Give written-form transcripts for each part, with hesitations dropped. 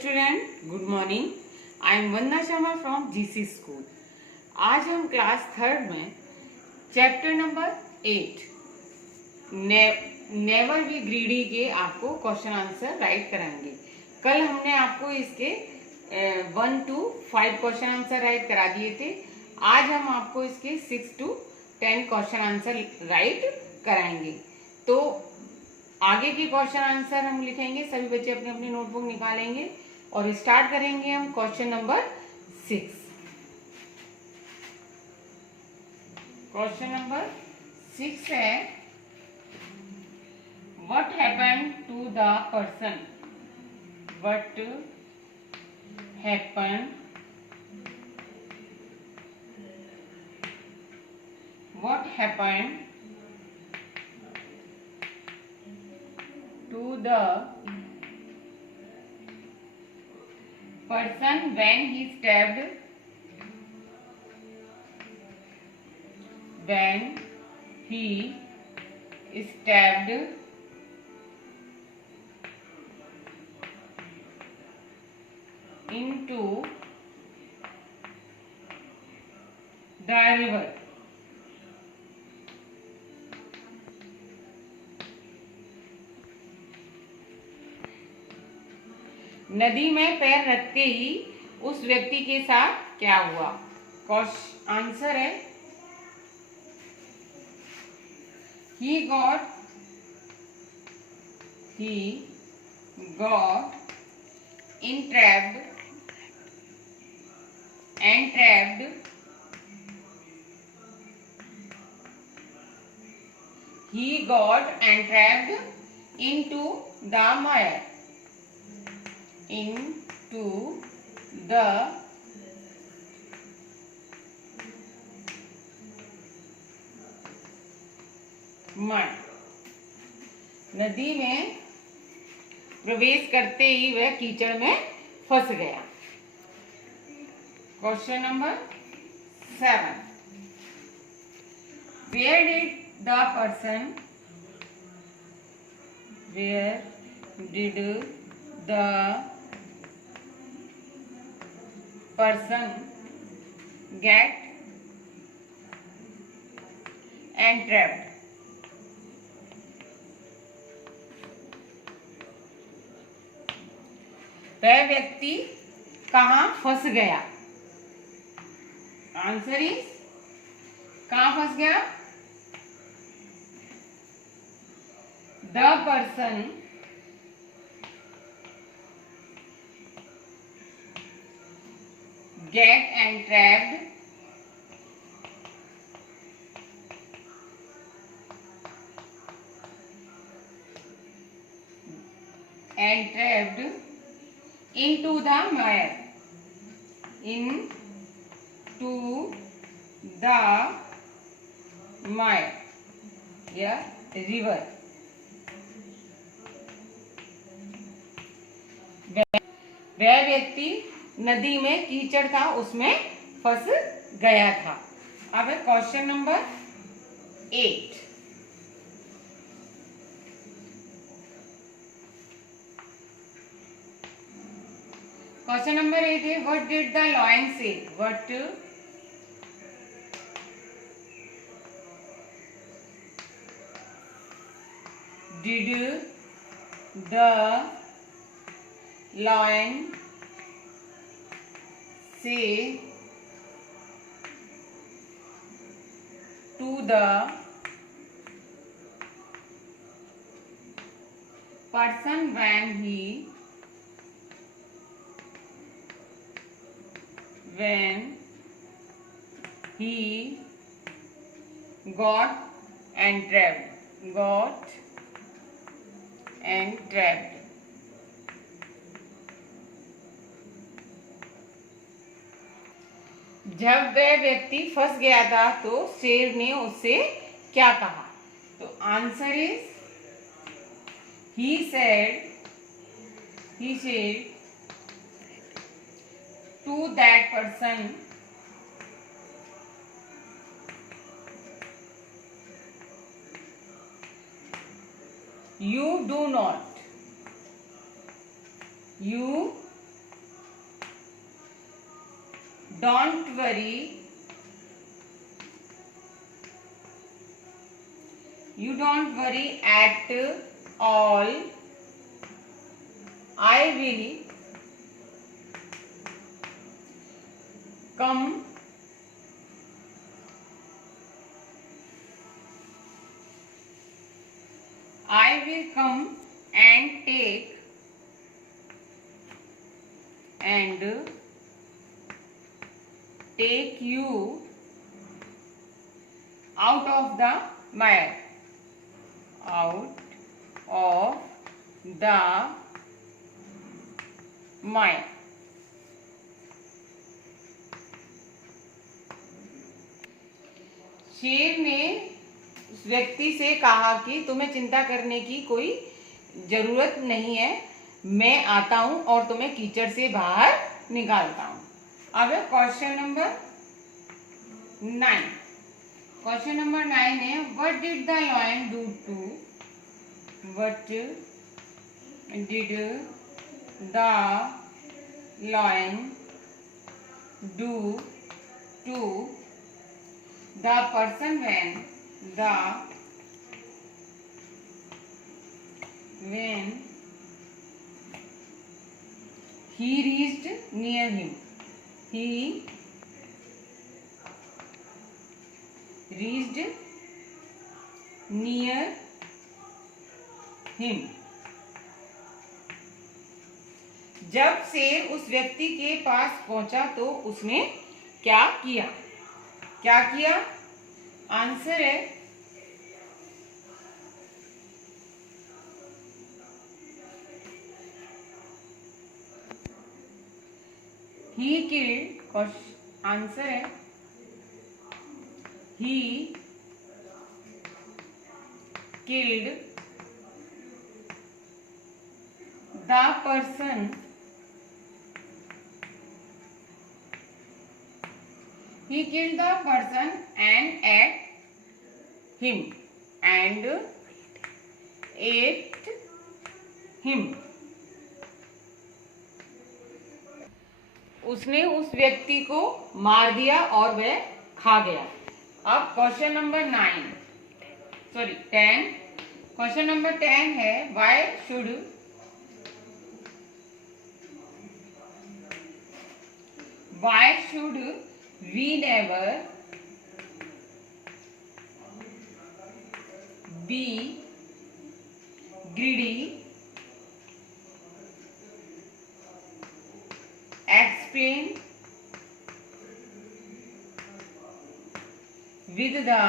Student, good morning. I am Vandana Sharma from GC school. आज हम class third में chapter number 8 never be greedy के आपको question answer right कराएंगे। कल हमने आपको इसके 1 to 5 क्वेश्चन आंसर राइट करा दिए थे। आज हम आपको इसके 6 to 10 क्वेश्चन आंसर राइट कराएंगे। तो आगे के क्वेश्चन आंसर हम लिखेंगे, सभी बच्चे अपनी अपनी नोटबुक निकालेंगे और स्टार्ट करेंगे हम क्वेश्चन नंबर 6। क्वेश्चन नंबर 6 है, what happened to the person, what happened to the person when he stabbed into the river? नदी में पैर रखते ही उस व्यक्ति के साथ क्या हुआ? आंसर है, he got entrapped into the mire. नदी में प्रवेश करते ही वह कीचड़ में फंस गया। Question number 7, where did the person get entrapped? वह व्यक्ति कहाँ फंस गया? आंसर इज, कहाँ फंस गया? The person get entrapped into the mire, या रिवर। वह व्यक्ति नदी में कीचड़ था, उसमें फंस गया था। अब है क्वेश्चन नंबर 8। क्वेश्चन नंबर 8 है, व्हाट डिड द लॉयन से? What did the lion say to the person when he got entrapped? जब वह व्यक्ति फंस गया था तो शेर ने उससे क्या कहा? तो answer is, he said to that person, you do not don't worry, you don't worry at all, I will come and take you out of the mire, out of the mire. शेर ने उस व्यक्ति से कहा कि तुम्हें चिंता करने की कोई जरूरत नहीं है, मैं आता हूं और तुम्हें कीचड़ से बाहर निकालता हूं। अब क्वेश्चन नंबर 9। क्वेश्चन नंबर 9 है, what did the lion do to, what did the lion do to the person when he reached near him, he reached near him। जब शेर उस व्यक्ति के पास पहुंचा तो उसने क्या किया? क्या किया? आंसर है he killed, आंसर है he killed the person he killed the person and ate him। उसने उस व्यक्ति को मार दिया और वह खा गया। अब क्वेश्चन नंबर 10। क्वेश्चन नंबर 10 है, why should we never be greedy? Explain with the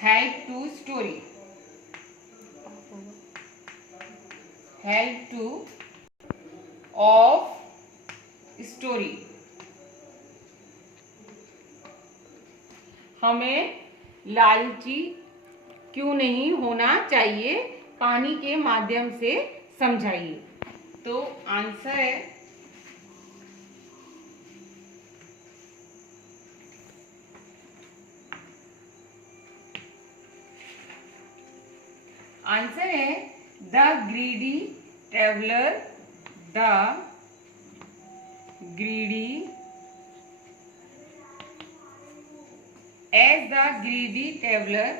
help to story, help to of story। हमें लालची क्यों नहीं होना चाहिए, कहानी के माध्यम से समझाइए। तो आंसर है the greedy traveller, the greedy, as the greedy traveler,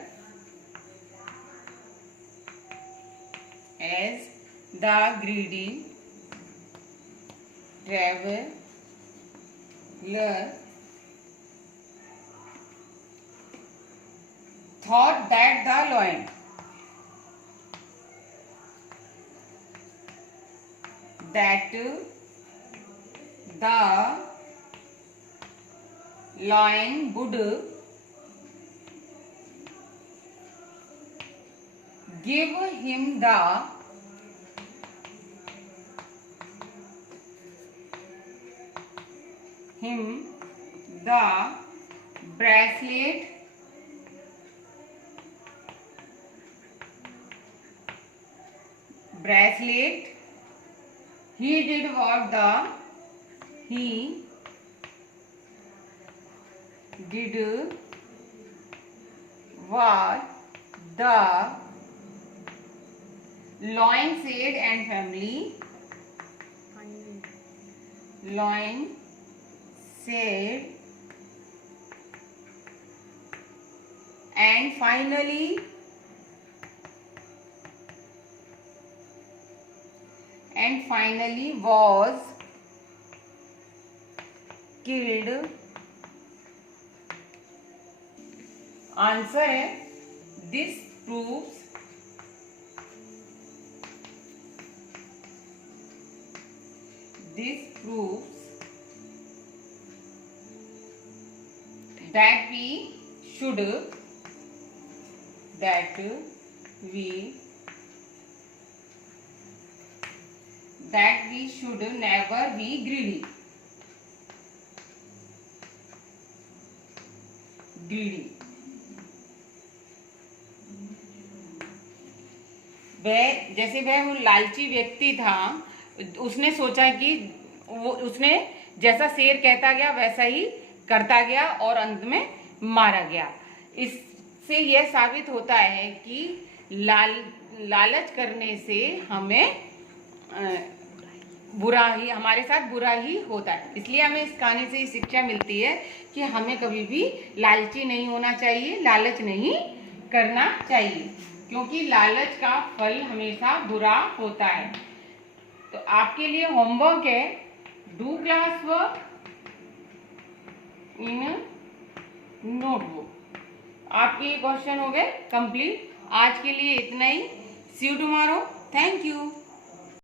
as the greedy traveler thought that the lion would give him the bracelet he did what the lion said and family lion said, and finally was killed. Answer है this proves that we should never be greedy. जैसे वह वो लालची व्यक्ति था, उसने सोचा कि उसने जैसा शेर कहता गया वैसा ही करता गया और अंत में मारा गया। इससे यह साबित होता है कि लालच करने से हमें हमारे साथ बुरा ही होता है। इसलिए हमें इस कहानी से शिक्षा मिलती है कि हमें कभी भी लालची नहीं होना चाहिए, लालच नहीं करना चाहिए, क्योंकि लालच का फल हमेशा बुरा होता है। तो आपके लिए होमवर्क है, do class work in notebook. आपके ये क्वेश्चन हो गए कंप्लीट। आज के लिए इतना ही। सी यू टुमारो। Thank you.